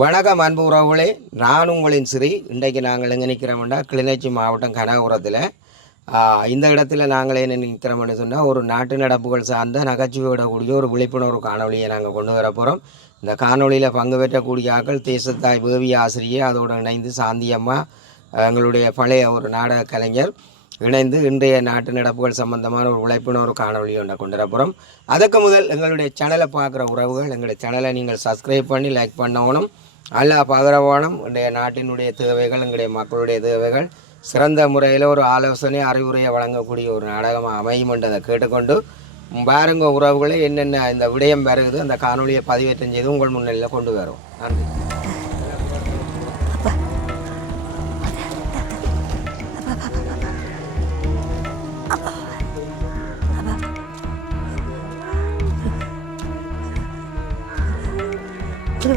வணக்கம் அன்பு உறவுகளே, நான் உங்களின் ஸ்ரீ. இன்றைக்கு நாங்கள் எங்கே நிற்கிறோம்னா கிளிநொச்சி மாவட்டம் கனகபுரத்தில். இந்த இடத்துல நாங்கள் என்ன நிற்கிறோம்னு சொன்னால் ஒரு நாட்டு நடப்புகள் சார்ந்த நகைச்சுவையிடக்கூடிய ஒரு விழிப்புணர்வு காணொலியை நாங்கள் கொண்டு வர போகிறோம். இந்த காணொலியில் பங்கு பெற்றக்கூடிய ஆக்கள் தேசத்தாய் வேவி ஆசிரியர், அதோடு இணைந்து சாந்தியம்மா, எங்களுடைய பழைய ஒரு நாடக கலைஞர் இணைந்து இன்றைய நாட்டு நடப்புகள் சம்பந்தமான ஒரு விழிப்புணர்வு காணொலி ஒன்றை கொண்டு வரப்போகிறோம். அதுக்கு முதல் எங்களுடைய சேனலை பார்க்குற உறவுகள் எங்களுடைய சேனலை நீங்கள் சப்ஸ்கிரைப் பண்ணி லைக் பண்ணணும். அல்லா பகிரவானம் இன்றைய நாட்டினுடைய தேவைகள், எங்களுடைய மக்களுடைய தேவைகள் சிறந்த முறையில் ஒரு ஆலோசனை அறிவுரையை வழங்கக்கூடிய ஒரு நாடகமாக அமையும் என்றதை கேட்டுக்கொண்டு பாருங்க உறவுகளை என்னென்ன இந்த விடயம் வருகுது அந்த காணொலியை பதிவேற்றம் செய்து உங்கள் முன்னிலையில் கொண்டு வரும். நன்றி.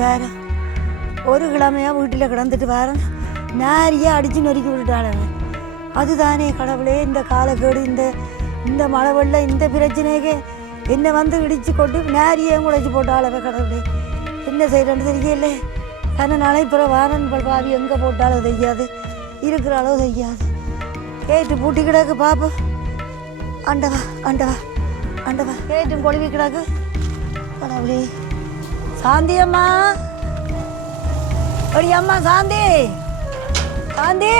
வேறு ஒரு கிழமையாக வீட்டில் கிடந்துட்டு வேறேன் நேரியாக அடித்து நொறுக்கி விட்டுட்டாள். அதுதானே கடவுளே, இந்த காலக்கேடு, இந்த மழை வெள்ளம், இந்த பிரச்சனைக்கு என்னை வந்து இடித்து கொண்டு நேரியே முளைச்சி போட்டாளவே கடவுளே. என்ன செய்கிறேன்னு தெரியல. கண்ணனால இப்போ வாரன் பாவி எங்கே போட்டாலோ தெரியாது, இருக்கிறாளோ தெரியாது. கேட்டு பூட்டி கிடக்கு பாப்போம். ஆண்டவா ஆண்டவா ஆண்டவா, கேட்டும் கொழுவி கிடக்கு கடவுளே. சாந்தி அம்மா, ஒரு அம்மா, சாந்தி சாந்தி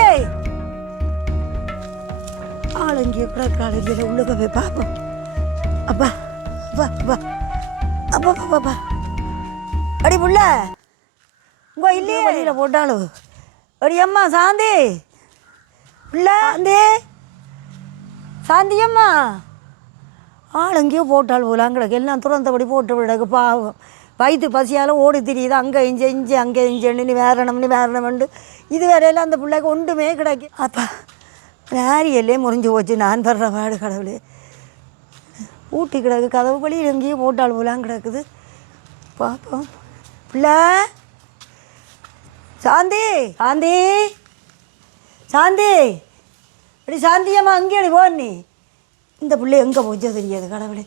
ஆள் எங்கேயோ கிடக்கால, உள்ளுக்க போய் பார்ப்போம். அப்பா அப்பா அப்பா அப்பா அப்பா அப்பா அடி புள்ள உங்க இல்லையே வழியில் போட்டாலும். ஒரு அம்மா சாந்தி புள்ள, சாந்தி சாந்தி அம்மா ஆள் எங்கேயோ போட்டாள் போல. அங்கிடக்கு எல்லாம் துறந்தபடி போட்டு விடக்கு பாவம். வயிற்று பசியால் ஓடி தெரியுது, அங்கே இஞ்சி அங்கே இஞ்சி வேறணும்னு இது வரையில அந்த பிள்ளைக்கு ஒன்றுமே கிடைக்கும். அப்பா நேரியல்லே முறிஞ்சு போச்சு. நான் படுற பாடு கடவுளே. ஊட்டி கிடக்கு, கதவு படி எங்கேயும் போட்டால் போலாம் கிடக்குது. பார்ப்போம். பிள்ளை சாந்தி சாந்தி சாந்தி அப்படி சாந்தியம்மா அங்கே அடி போனி. இந்த பிள்ளை எங்கே போச்சோ தெரியாது கடவுளே.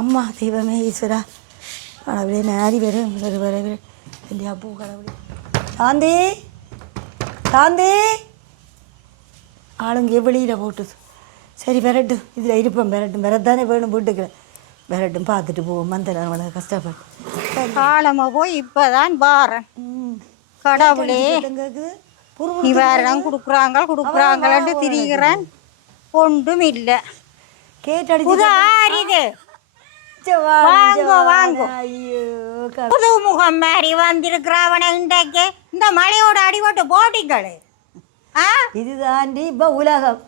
அம்மா தெய்வமே ஈஸ்வரா கடவுளே, நேரி வரும் இல்லையா பூ கடவுளே. சாந்தி சாந்தி ஆளுங்க வெளியில் போட்டுது. சரி விரட்டும், இதில் இருப்போம். விரட்டானே வேணும் வீட்டுக்கு. விரட்டும் பார்த்துட்டு போவோம். மந்த நேரம் கஷ்டப்பட்டு காலமாக போய் இப்போதான் பாரன் கடவுளே. நிவாரணம் கொடுக்குறாங்களான்னு திரிகிறேன், ஒன்றும் இல்லை. கேட்டடிச்சு வாங்கோ வாங்கோ. புது முகம் மாதிரி வந்திருக்கிறவன இன்றைக்கு இந்த மழையோட அடிபட்டு போட்டிங்களே. இதுதாண்டி இப்போ உலகம்.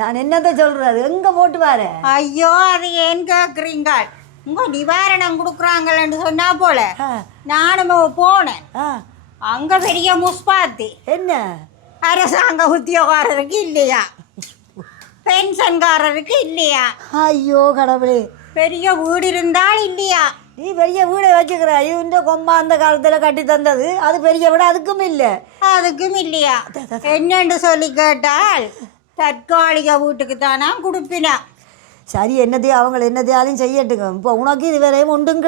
நான் என்னத்தை சொல்றது, எங்கே போட்டு வார. ஐயோ, அது ஏன் கேட்குறீங்க? உங்க நிவாரணம் கொடுக்குறாங்களன்னு சொன்னா போல நானும் போனேன். அங்க பெரிய முஸ்பாத்தி. என்ன அரசாங்க உத்தியோகாரருக்கு இல்லையா, பென்ஷன்காரருக்கு இல்லையா. ஐயோ கடவுளே, பெரிய வீடு இருந்தால் இல்லையா. நீ பெரிய வீடை வச்சுக்கிற. இந்த கொம்மா அந்த காலத்தில் கட்டி தந்தது, அது பெரிய வீடு, அதுக்கும் இல்லை. அதுக்கும் இல்லையா. என்னன்னு சொல்லி கேட்டால் தற்காலிக வீட்டுக்கு தானா கொடுப்பினா. சரி, என்னதையும் அவங்க என்னதையாலும் செய்யட்டுங்க. இப்போ உனக்கு இது வரையும் ஒன்றும்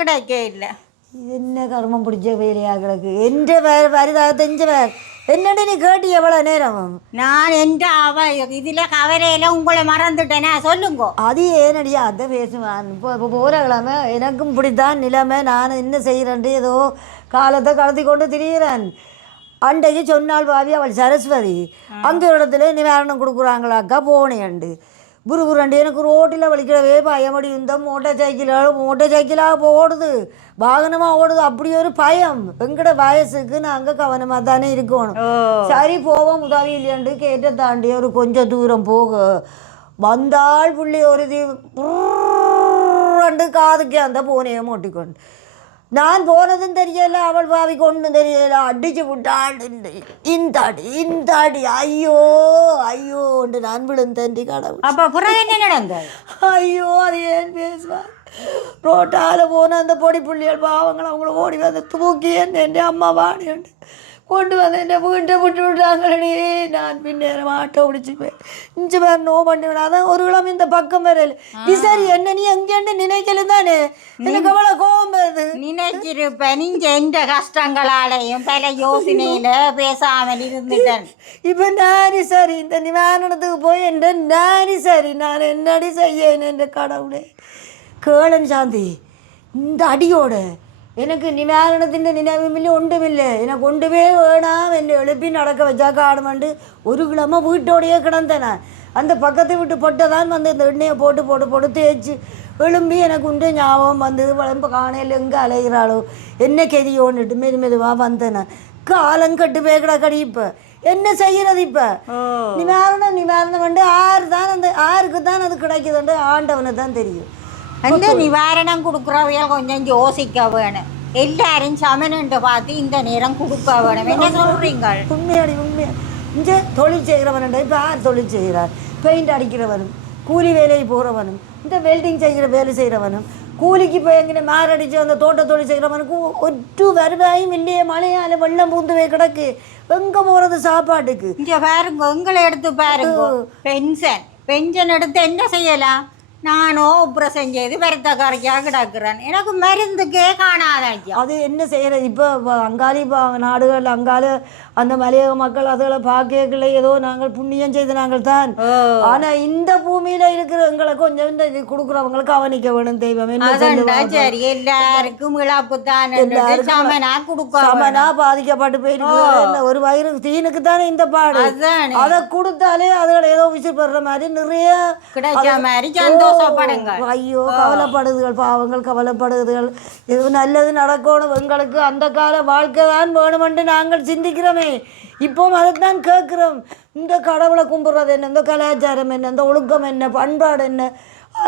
கிடைக்க இல்லை. என்ன கர்மம் பிடிச்ச வேலையாக கிடக்கு. என்ற வரிதாக தெரிஞ்ச என்னன்னு நீ கேட்டு எவ்வளோ நேரம்? நான் என்ற இதில் கவலையில் உங்களை மறந்துட்டேனா சொல்லுங்க. அது ஏனடியா அதை பேசுவான். இப்போ போகிற கிழமை எனக்கும் பிடித்தான் நிலைமை. நான் என்ன செய்கிறேன்ட்டு ஏதோ காலத்தை கடத்தி கொண்டு திரிகிறேன். அன்றைக்கு சொன்னால் பாவி அவள் சரஸ்வதி அங்கே இடத்துல நிவாரணம் கொடுக்குறாங்களாக்கா போனேன்ண்டு புருபுரண்டு. எனக்கு ரோட்டில் வலிக்கிறவே பயமடி. இந்த மோட்டார் சைக்கிளாக போடுது, வாகனமாக ஓடுது. அப்படி ஒரு பயம். எங்கட வயசுக்கு நாங்கள் கவனமாக தானே இருக்கணும். சரி போவோம், உதவி இல்லையாண்டு கேட்ட தாண்டி ஒரு கொஞ்சம் தூரம் போக வந்தாள் புள்ளி ஒரு ரெண்டு காதுக்கு அந்த பூனையை மூட்டிக்கொண்டு. நான் போனதும் தெரியல, அவள் பாவி கொண்டும் தெரியல. அடிச்சு விட்டாள். இந்த அடி ஐயோ ஐயோண்டு நான் விழுந்தேன் கடவுள். அப்போ என்ன நடந்தது? ஐயோ, அது ஏன் பேசுவார். ரோட்டால் போன அந்த பொடி புள்ளிகள் பாவங்கள் அவங்கள ஓடி வந்து தூக்கி என் அம்மா வாடிண்டு கொண்டு வந்து என்னை வீட்டை விட்டு விட்டாங்களே. நான் பின்னேரம் ஆட்டோ பிடிச்சிப்பேன். 5 பேர் நோ பண்ணிவிட. அதான் ஒரு கிழமை இந்த பக்கம் வரல. சரி என்ன நீ எங்கேன்னு நினைக்கல தானே, எனக்கு அவ்வளோ கோபம் வருது. நினைச்சிருப்பேன் நீங்க எந்த கஷ்டங்களாலையும் பல யோசனையில பேசாமல் இருந்துட்டேன். இப்போ நானி சரி இந்த நிவாரணத்துக்கு போய் என்ற நானி சரி நான் என்னடி செய்ய என்ற கடவுளே. கேளன் சாந்தி, இந்த அடியோட எனக்கு நிவாரணத்தின் நினைவுமில்லை ஒன்றுமில்லை. எனக்கு ஒன்றுமே வேணாம். என்னை எழுப்பி நடக்க வச்சா காணுமெண்டு ஒரு கிழமை வீட்டோடையே கிடந்தேன். நான் அந்த பக்கத்தை விட்டு பொட்டதான் வந்து இந்த எண்ணெயை போட்டு போட்டு போட்டு தேய்ச்சி எழும்பி எனக்கு உண்டு ஞாபகம் வந்தது. வளம்பு காணையில் எங்கே அலைகிறாளோ என்ன கெதியோன்னுட்டு மெதுவாக வந்தேன். நான் காலங்கட்டு பேக்கடா கடி. இப்போ என்ன செய்யறது? இப்போ நிவாரணம் வந்து ஆருக்கு தான் அது கிடைக்குதுண்டு ஆண்டவனை தான் தெரியும். அந்த நிவாரணம் கொடுக்குறவையால் கொஞ்சம் யோசிக்க வேணும். எல்லாரும் சமனண்டு பார்த்து இந்த நேரம் கொடுக்க வேணும். என்ன சொல்றீங்க? உண்மையா இங்கே தொழில் செய்கிறவன் இப்போ யார் தொழில் செய்கிறார்? பெயிண்ட் அடிக்கிறவனும் கூலி வேலையை போகிறவனும் இந்த வெல்டிங் செய்கிற வேலை செய்கிறவனும் கூலிக்கு போய் எங்கே மாரடிச்சு அந்த தோட்ட தொழில் செய்கிறவனுக்கு ஒற்று வருவாயும் இல்லையே. மழையால் வெள்ளம் பூந்து போய் கிடக்கு. எங்கே போகிறது சாப்பாட்டுக்கு? இங்கே பாருங்க, உங்களை எடுத்து பாருங்க. பென்ஷன் எடுத்து என்ன செய்யலாம்? நானோ ஆப்ரேஷன் செய்து வருத்தக்காரிக்காக கிடக்குறேன். எனக்கு மருந்துக்கே காணாதாச்சு. அது என்ன செய்யறது? இப்போ அங்காளி நாடுகள் அங்கால அந்த மலையக மக்கள் அதுகளை பார்க்கல ஏதோ நாங்கள் புண்ணியம் செய்து நாங்கள் தான். ஆனால் இந்த பூமியில் இருக்கிற எங்களை கொஞ்சம் இந்த இது கொடுக்குறவங்களுக்கு கவனிக்க வேணும். தெய்வம் என்ன சரி, எல்லாருக்கும் இழப்பு தான். சமனா பாதிக்கப்பட்டு போயிருக்கு. ஒரு வயிறு தீனுக்கு தானே இந்த பாடு. அதை கொடுத்தாலே அதுகளை ஏதோ விசிப்படுற மாதிரி நிறைய கிடைச்ச மாதிரி சந்தோஷப்படுங்க. ஐயோ கவலைப்படுதுகள், பாவங்கள் கவலைப்படுதுகள். எது நல்லது நடக்கணும் எங்களுக்கு. அந்த கால வாழ்க்கை தான் வேணுமென்று நாங்கள் சிந்திக்கிறோமே. இப்போ அதைத்தான் கேட்குறோம். இந்த கடவுளை கும்பிட்றது என்ன, இந்த கலாச்சாரம் என்ன, இந்த ஒழுக்கம் என்ன, பண்பாடு என்ன?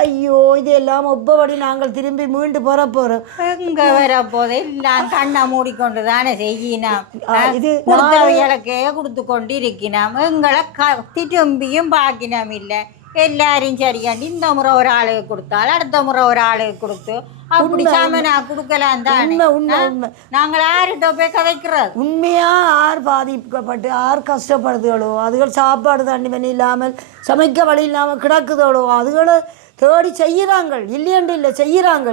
ஐயோ இதெல்லாம் ஒப்பபடி நாங்கள் திரும்பி மீண்டு போகிறோம். எங்கே வரப்போதே எல்லாம் கண்ணை மூடிக்கொண்டு தானே செய்யினோம். இது கொடுத்தவைகளுக்கே கொடுத்து கொண்டு இருக்கிறோம். எங்களை திரும்பியும் பார்க்கணும் இல்லை. எல்லாரும் சரியாண்டி இந்த முறை ஒரு ஆளுக்கு கொடுத்தால் அடுத்த முறை ஒரு ஆளுக்கு கொடுத்து அப்படி சாமனா கொடுக்கலாம் தானே. நாங்கள் யார்கிட்ட போய் கதைக்கிறது? உண்மையா யார் பாதிக்கப்பட்டு யார் கஷ்டப்படுதுகளோ, அதுகள் சாப்பாடு தண்ணி பண்ணி இல்லாமல் சமைக்க வழி இல்லாமல் கிடக்குதோளோ அதுகளை தேடி செய்கிறாங்க. இல்லையன்று இல்லை, செய்கிறாங்க.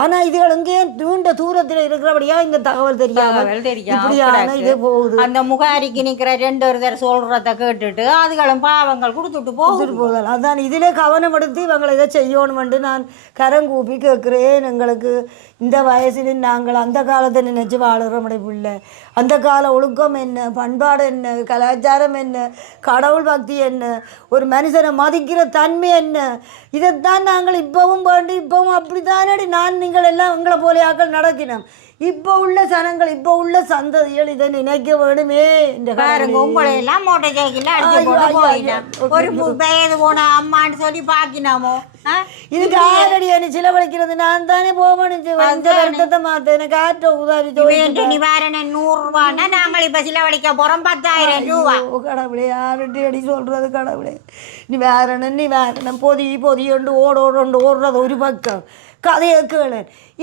ஆனால் இதுகள் எங்கே நீண்ட தூரத்தில் இருக்கிறபடியா இந்த தகவல் தெரியாமல் இப்படியான இது போகுது. அந்த முகாரிக்கு நிற்கிற 2 ஒருத்தர் சொல்கிறத கேட்டுட்டு அதுகளும் பாவங்கள் கொடுத்துட்டு போகுதல். அதான் இதில் கவனம் எடுத்து இவங்களை இதை செய்யணுமென்று நான் கரங்கூப்பி கேட்குறேன். எங்களுக்கு இந்த வயசில் நாங்கள் அந்த காலத்தை நினைச்சு வாழுறோம் பிள்ளை. அந்த கால ஒழுக்கம் என்ன, பண்பாடு என்ன, கலாச்சாரம் என்ன, கடவுள் பக்தி என்ன, ஒரு மனுஷனை மதிக்கிற தன்மை என்ன, இதைத்தான் நாங்கள் இப்பவும் வேண்டி இப்பவும் அப்படித்தானடி நீங்கள் எல்லாம் எங்களை போல ஆக்கள் நடக்கினோம். இப்போ உள்ள சனங்கள் இப்போ உள்ள சந்ததிகள் இதை நினைக்க வேணுமே. இந்த பாருங்க, உங்களை எல்லாம் மோட்டர் சைக்கிள் அடிச்சு போட்டு போயிட்டேன். ஒரு வயது போன அம்மான்னு சொல்லி பாக்கினாமோ இதுக்கு ஆரடி அணி சிலவழிக்கிறது நான் தானே போகணும். வருத்தத்தை மாத்த எனக்கு ஆட்டோ உதவி நிவாரணம் 100 ரூபான்னா நாங்கள் இப்ப சிலவழிக்க போறோம் 10,000 ரூபா. கடவுளே ஆரடி அடி சொல்றது கடவுளே. நிவாரணம் பொதி ஒன்று ஓடுறது ஒரு பக்கம் கதையை கேளு.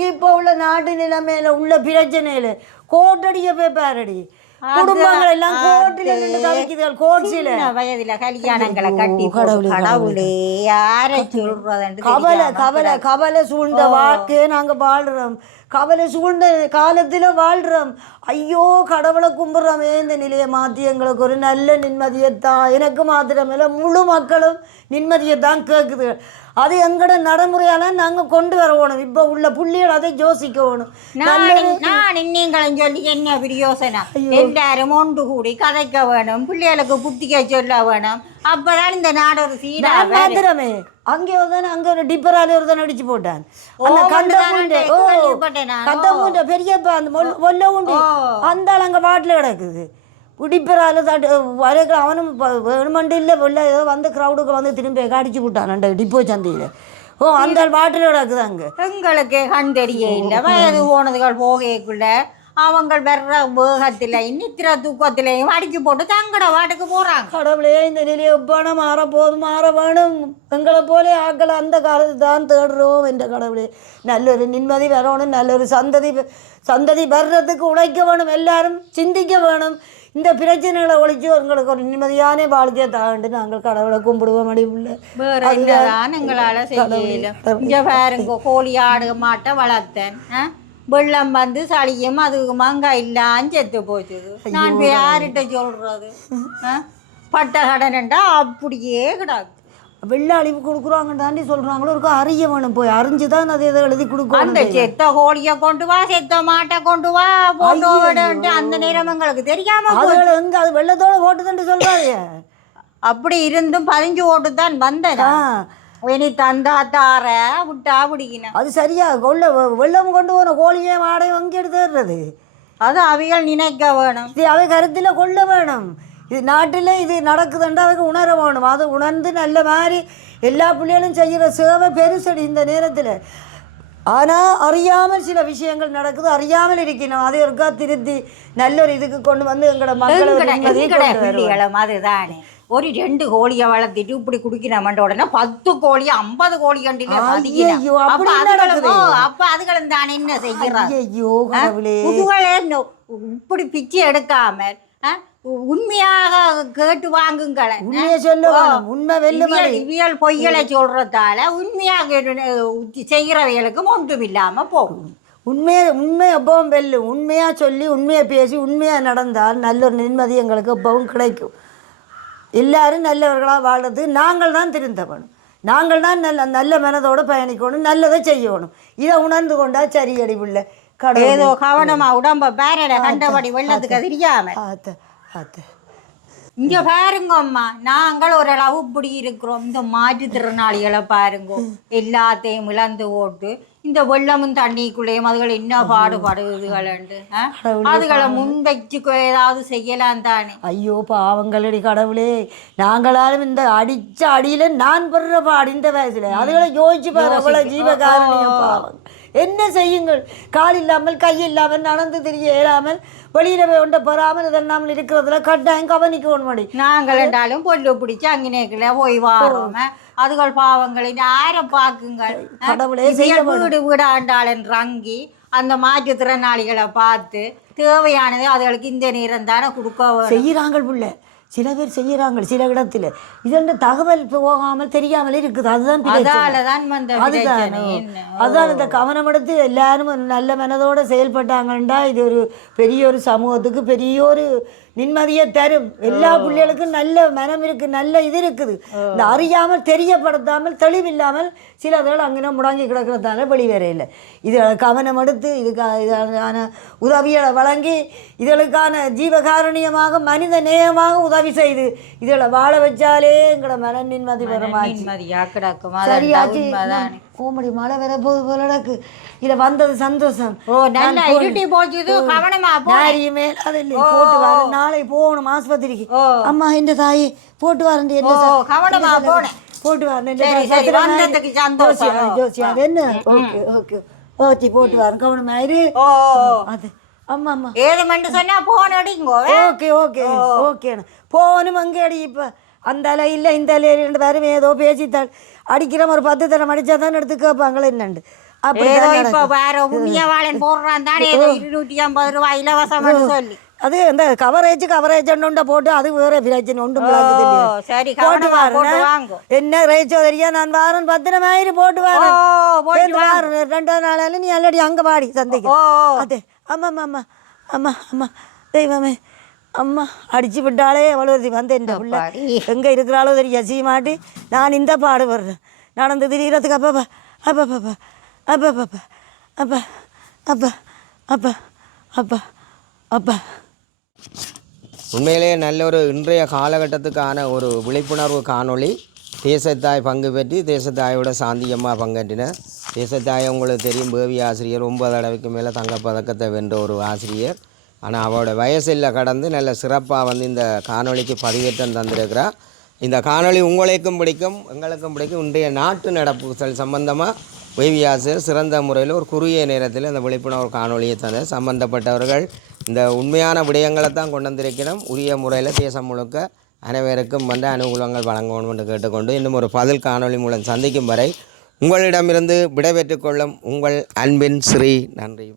இப்போ உள்ள நாட்டு நிலைமையில உள்ள பிரச்சனையில கோட்டடிய போய் பாரடி. குடும்பங்கள் எல்லாம் கோட்டில நின்று தவிக்குதுகள். கோட்சில வயதுல கல்யாணங்களை கட்டி கடவுளே யாரை சொல்றது? கவலை சூழ்ந்த வாழ்க்கையை நாங்க வாழ்றோம். கவலை சூழ்ந்த காலத்தில் வாழ்கிறோம். ஐயோ கடவுளை கும்பிட்றோமே. இந்த நிலையை மாற்றி எங்களுக்கு ஒரு நல்ல நிம்மதியைத்தான். எனக்கு மாத்திரமில்லை முழு மக்களும் நிம்மதியைத்தான் கேட்குது. அது எங்கட நடைமுறையால நாங்கள் கொண்டு வரணும். இப்போ உள்ள புள்ளிகள் அதை யோசிக்கணும். நான் நீங்களும் சொல்லி என்ன பிரயோசனம்? எல்லாரும் ஒன்று கூடி கதைக்க வேணும், பிள்ளைகளுக்கு புத்திக்க சொல்ல வேணும். அப்பதான் இந்த நாடு ஒரு சீடா மாத்திரமே. அங்கே ஒரு டிப்பரால ஒரு தான் அடிச்சு போட்டான். அந்த கண்டமூண்ட பெரியப்பா அந்த ஒல்ல உண்டு அந்த அங்கே வாட்டில் கிடக்குது. டிப்பரால வரைக்கிற அவனும் வேணுமண்டு இல்லை வெள்ள ஏதோ வந்து க்ரௌடுக்கு வந்து திரும்பி அடிச்சு விட்டான் அந்த டிப்போ சந்தையில். அந்த வாட்டில் கிடக்குது. அங்கே எங்களுக்கு கண் தெரிய இல்லை. வயது போனதுகள் போகக்குள்ள அவங்க வர்ற வேகத்திலையும் நித்திர தூக்கத்திலையும் அடிச்சு போட்டு தங்கட வாட்டுக்கு போறாங்க. கடவுளே, இந்த நிலையை எப்பான மாற போதும், மாற வேணும். எங்களை போலே ஆக்களை அந்த காலத்து தான் தேடுறோம் என்ற கடவுளே. நல்லொரு நிம்மதி வரணும், நல்லொரு சந்ததி வர்றதுக்கு உழைக்க வேணும், எல்லாரும் சிந்திக்க வேணும். இந்த பிரச்சனைகளை ஒழிச்சு எங்களுக்கு ஒரு நிம்மதியான வாழ்க்கையை தாண்டு நாங்கள் கடவுளை கும்பிடுவோம். அடிவுள்ள வேற என்னதான் எங்களால செய்யல. இங்க பாருங்க, கோழி ஆடு மாட்டை வளர்த்தேன். வெள்ளம் வந்து சளியும் அதுக்கு மாங்காய் இல்லான்னு செத்து போச்சுது. நான் போய் யார்கிட்ட சொல்றது? பட்ட கடனண்டா அப்படியே கிடாது. வெள்ள அழிவு கொடுக்குறாங்க தாண்டி சொல்றாங்களோ இருக்கும். அறிய வேணும், போய் அறிஞ்சுதான் அதை எதை எழுதி கொடுக்கும். அந்த செத்த கோழியை கொண்டு வா, செத்த மாட்டை கொண்டு வா, போட்டோ அந்த நேரம் எங்களுக்கு தெரியாம அதுகளை எங்க அது வெள்ளத்தோட ஓட்டுதுன்னு சொல்றாங்க. அப்படி இருந்தும் 15 ஓட்டு தான் வந்தேன். இனி தந்தா தார விட்டா பிடிக்கணும். அது சரியா கொள்ள வெள்ளம் கொண்டு போன கோழியே மாடையும் அங்கே எடுத்துடுறது. அது அவைகள் நினைக்க வேணும், இது அவை கருத்தில் கொள்ள வேணும். இது நாட்டில் இது நடக்குதுன்றா அவைக்கு உணர வேணும். அது உணர்ந்து நல்ல மாதிரி எல்லா பிள்ளைகளும் செய்கிற சேவை பெருசடி இந்த நேரத்தில். ஆனால் அறியாமல் சில விஷயங்கள் நடக்குது, அறியாமல் இருக்கணும். அதை இருக்கா திருத்தி நல்ல ஒரு இதுக்கு கொண்டு வந்து எங்களோட மக்கள் அதுதானே. ஒரு 2 கோழியை வளர்த்திட்டு இப்படி குடிக்கிறோம்ன்ற உடனே 10 கோழி 50 கோழி கண்டிப்பா அப்ப அதுகளும் தானே என்ன செய்யறாங்க? இப்படி பிச்சை எடுக்காமல் உண்மையாக கேட்டு வாங்குங்கள. இவியல் பொய்யலை சொல்றதால உண்மையாக செய்கிறவைகளுக்கு ஒன்றும் இல்லாம போகும். உண்மை எப்பவும் வெல்லும். உண்மையா சொல்லி உண்மையை பேசி உண்மையா நடந்தால் நல்ல ஒரு நிம்மதி எங்களுக்கு எப்பவும் கிடைக்கும். எல்லாரும் நல்லவர்களாக வாழ்றது நாங்கள் தான் திருந்தவணும். நாங்கள் தான் நல்ல மனதோடு பயணிக்கணும், நல்லதை செய்யணும். இதை உணர்ந்து கொண்டா சரி அடிவுள்ள ஏதோ கவனமா உடம்ப பேரட கண்டபடி வெள்ளத்துக்கு தெரியாம இங்க பாருங்க அம்மா, நாங்கள் ஓரளவு இப்படி இருக்கிறோம். இந்த மாற்றுத்திறனாளிகளை பாருங்க, எல்லாத்தையும் இழந்து ஓட்டு இந்த வெள்ளமும் தண்ணிக்குள்ளேயும் அதுகள் என்ன பாடுபடுதுகள். அதுகளை முன்வைச்சு ஏதாவது செய்யலாம் தானே. ஐயோ பாவங்களடி கடவுளே, நாங்களாலும் இந்த அடிச்ச அடியில நான் படுற பாடு இந்த வயசுல அதுகளை யோசிச்சு பாரு. ஜீவகாரணியம் பாவம் என்ன செய்யுங்கள். கால் இல்லாமல் கை இல்லாமல் நடந்து தெரிய இயலாமல் வெளியில போய் ஒன்றை பெறாமல் இதெல்லாம் இருக்கிறதுல கட்டாயம் கவனிக்க மாடி. நாங்கள் என்றாலும் பொல்லு பிடிச்சி அங்கேக்குள்ள போய் வாரோம அதுகள் பாவங்களை யார பாக்குங்கள். வீடு வீடாண்டாள் என்று அங்கி அந்த மாற்றுத்திறனாளிகளை பார்த்து தேவையானது அதுகளுக்கு இந்த நேரம் தானே கொடுக்க செய்யறாங்க புள்ள. சில பேர் செய்யறாங்க சில இடத்துல இதென்ற தகவல் போகாமல் தெரியாமல் இருக்குது. அதுதான் அதுதான் இந்த கவனம் எடுத்து எல்லாரும் நல்ல மனதோடு செயல்பட்டாங்கண்டா இது ஒரு பெரிய ஒரு சமூகத்துக்கு பெரிய ஒரு நிம்மதியை தரும். எல்லா பிள்ளைகளுக்கும் நல்ல மனம் இருக்கு, நல்ல இது இருக்குது. இந்த அறியாமல் தெரியப்படுத்தாமல் தெளிவில்லாமல் சிலர்கள் அங்கே முடங்கி கிடக்கிறதால வெளிவேறையில் இதுகளை கவனம் எடுத்து இதுக்கான உதவிகளை வழங்கி இதுகளுக்கான ஜீவகாரணியமாக மனித நேயமாக உதவி செய்து இதுகளை வாழ வச்சாலே எங்களோட மன நிம்மதி வரமாச்சு. சரியாச்சு. கோமடி மழை வர போது போல நடக்கு. இத வந்தது சந்தோஷம். போட்டு வர நாளை போகணும் ஆஸ்பத்திரிக்கு. அம்மா இந்த தாயே போட்டு வரேன் போட்டு வரேன் என்ன ஓகே போட்டு வரேன் கவனமாயிரு. அது அம்மா அம்மா ஓகே ஓகே ஓகே போகணும் அங்கே அடி. இப்போ அந்த அலை இல்லை இந்த அலை 2 பேரும் ஏதோ பேசித்தாள் அடிக்கிற ஒரு 10 தரம் அடிச்சா தான் எடுத்து கேட்பாங்களே என்னண்டு. அது இந்த கவரேஜ் போட்டு அது வேற பிரச்சனை ஒன்றும் போட்டு வாங்க. என்ன ரேச்சோ தெரியா நான் வாரன் 10 ஆயிரம் போட்டு வாரன் 2 நாளால நீ ஆல்ரெடி அங்க பாடி சந்தைக்கு. அதே ஆமா ஆமா ஆமா ஆமா தெய்வமே அம்மா அடிச்சு விட்டாலே எவ்வளோ வந்து என் பிள்ளை எங்கே இருக்கிறாளோ தெரியா சீமாட்டி நான் இந்த பாடு வர்றேன் நடந்து திடீரத்துக்கு அப்பா அப்பா அப்பா அப்பா அப்பா அப்பா அப்பா அப்பா அப்பா. உண்மையிலேயே நல்ல ஒரு இன்றைய காலகட்டத்துக்கான ஒரு விழிப்புணர்வு காணொளி. தேசத்தாய் பங்கு பெற்று தேசத்தாயோட சாந்தியமாக பங்கேற்றினர். தேசத்தாய் உங்களுக்கு தெரியும் பேவி ஆசிரியர் 9 தடவைக்கு மேலே தங்கப்பதக்கத்தை வென்ற ஒரு ஆசிரியர். ஆனால் அவரோட வயசில் கடந்து நல்ல சிறப்பாக வந்து இந்த காணொளிக்கு பதிவேற்றம் தந்திருக்கிறார். இந்த காணொளி உங்களுக்கும் பிடிக்கும் எங்களுக்கும் பிடிக்கும். இன்றைய நாட்டு நடப்புகள் சம்பந்தமாக உதவி ஆசிரியர் சிறந்த முறையில் ஒரு குறுகிய நேரத்தில் அந்த விழிப்புணர்வு காணொலியை தந்த சம்பந்தப்பட்டவர்கள் இந்த உண்மையான விடயங்களை தான் கொண்டு வந்திருக்கணும். உரிய முறையில் தேசம் முழுக்க அனைவருக்கும் அனுகூலங்கள் வழங்கணும் என்று கேட்டுக்கொண்டு இன்னும் ஒரு பதில் காணொலி மூலம் சந்திக்கும் வரை உங்களிடமிருந்து விடைபெற்றுக் கொள்ளும் உங்கள் அன்பின் ஸ்ரீ. நன்றி.